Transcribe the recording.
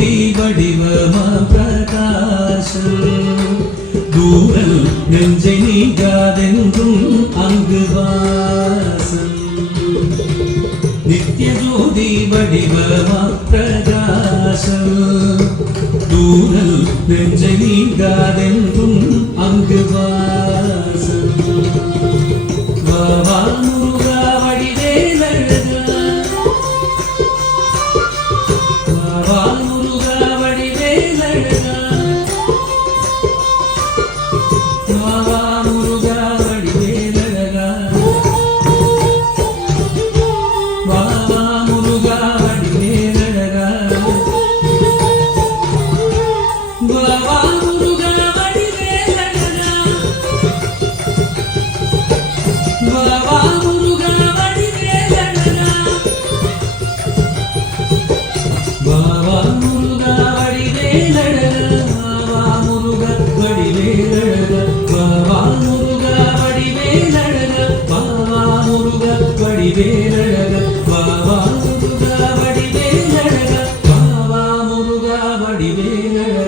ஜோதி வடிவமா பிரகாசம் தூரல் நெஞ்சை நீங்காதென்றும் அங்கு வாசம் நித்ய ஜோதி வடிவமா பிரகாசம் தூரல் நெஞ்சை நீங்காதென்றும் அங்கு வாசம் வாவா முருகா வடிவேலழகா வாவா முருகா வடிவேலழகா வாவா முருகா வடிவேலழகா வாவா முருகா வடிவேலழகா வாவா முருகா வடிவேலழகா வாவா முருகா வடிவேலழகா வாவா முருகா வடிவேலழகா வாவா முருகா வடிவேலழகா வாவா முருகா வடிவேலழகா வாவா முருகா வடிவேலழகா வாவா முருகா வடிவேலழகா வாவா முருகா வடிவேலழகா